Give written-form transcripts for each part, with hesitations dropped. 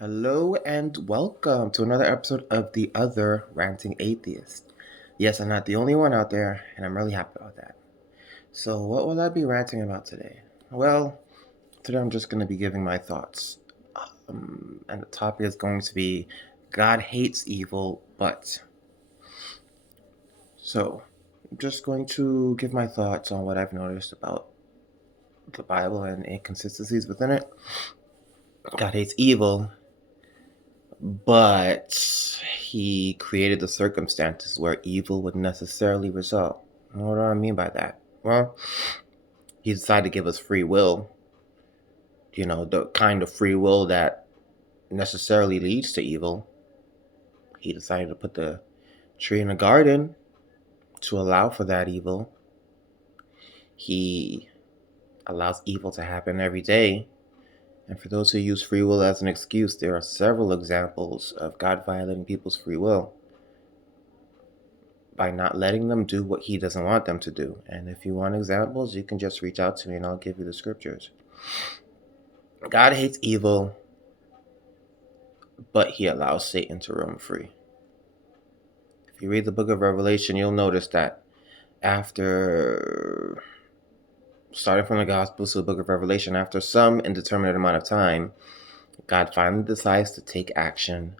Hello and welcome to another episode of the other Ranting Atheist. Yes, I'm not the only one out there, and I'm really happy about that. So, what will I be ranting about today? Well, today I'm just going to be giving my thoughts. And the topic is going to be God hates evil, but. So, I'm just going to give my thoughts on what I've noticed about the Bible and inconsistencies within it. God hates evil, but he created the circumstances where evil would necessarily result. What do I mean by that? Well, he decided to give us free will, the kind of free will that necessarily leads to evil. He decided to put the tree in the garden to allow for that evil. He allows evil to happen every day. And for those who use free will as an excuse, there are several examples of God violating people's free will by not letting them do what he doesn't want them to do. And if you want examples, you can just reach out to me and I'll give you the scriptures. God hates evil, but he allows Satan to roam free. If you read the book of Revelation, you'll notice that after starting from the Gospels to the book of Revelation, after some indeterminate amount of time, God finally decides to take action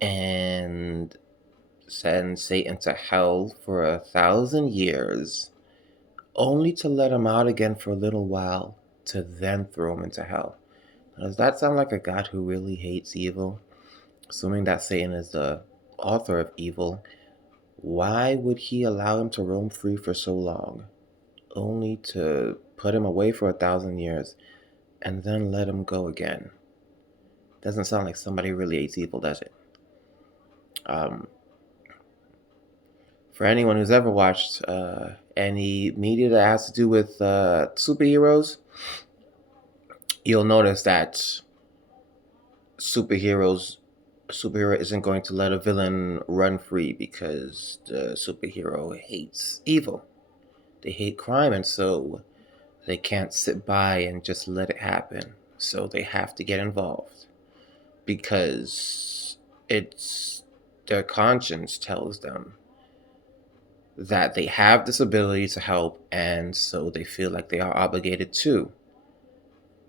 and send Satan to hell for 1,000 years, only to let him out again for a little while to then throw him into hell. Now, does that sound like a God who really hates evil? Assuming that Satan is the author of evil, why would he allow him to roam free for so long, only to put him away for 1,000 years and then let him go again? Doesn't sound like somebody really hates evil, does it? For anyone who's ever watched any media that has to do with superheroes, you'll notice that superhero isn't going to let a villain run free because the superhero hates evil. They hate crime, and so they can't sit by and just let it happen. So they have to get involved because it's their conscience tells them that they have this ability to help, and so they feel like they are obligated to.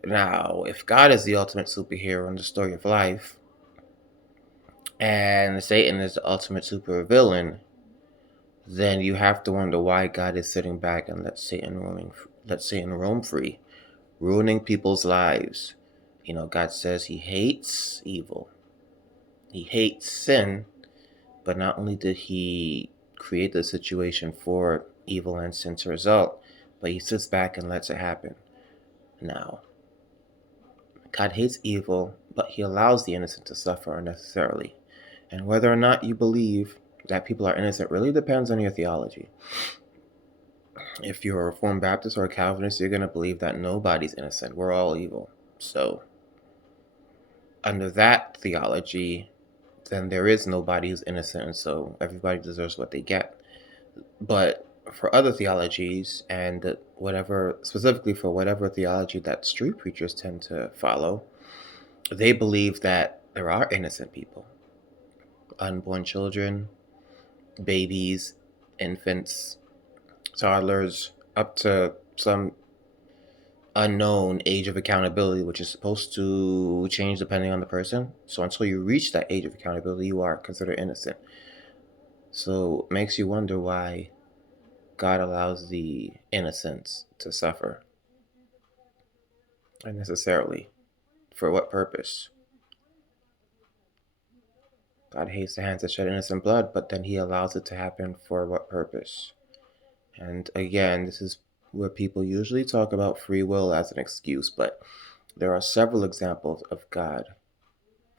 Now, if God is the ultimate superhero in the story of life, and Satan is the ultimate supervillain, then you have to wonder why God is sitting back and let Satan roam free, ruining people's lives. God says he hates evil. He hates sin, but not only did he create the situation for evil and sin to result, but he sits back and lets it happen. Now, God hates evil, but he allows the innocent to suffer unnecessarily. And whether or not you believe that people are innocent really depends on your theology. If you're a Reformed Baptist or a Calvinist, you're going to believe that nobody's innocent. We're all evil. So, under that theology, then there is nobody who's innocent, and so everybody deserves what they get. But for other theologies, and specifically for whatever theology that street preachers tend to follow, they believe that there are innocent people. Unborn children, babies, infants, toddlers, up to some unknown age of accountability, which is supposed to change depending on the person. So until you reach that age of accountability, you are considered innocent. So it makes you wonder why God allows the innocents to suffer unnecessarily. For what purpose? God hates the hands that shed innocent blood, but then he allows it to happen for what purpose? And again, this is where people usually talk about free will as an excuse, but there are several examples of God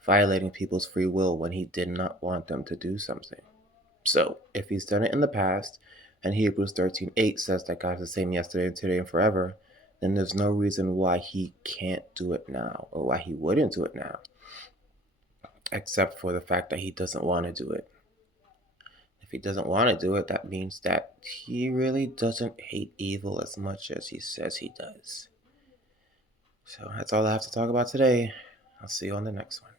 violating people's free will when he did not want them to do something. So, if he's done it in the past, and Hebrews 13:8 says that God is the same yesterday, today, and forever, then there's no reason why he can't do it now, or why he wouldn't do it now, except for the fact that he doesn't want to do it. If he doesn't want to do it, that means that he really doesn't hate evil as much as he says he does. So that's all I have to talk about today. I'll see you on the next one.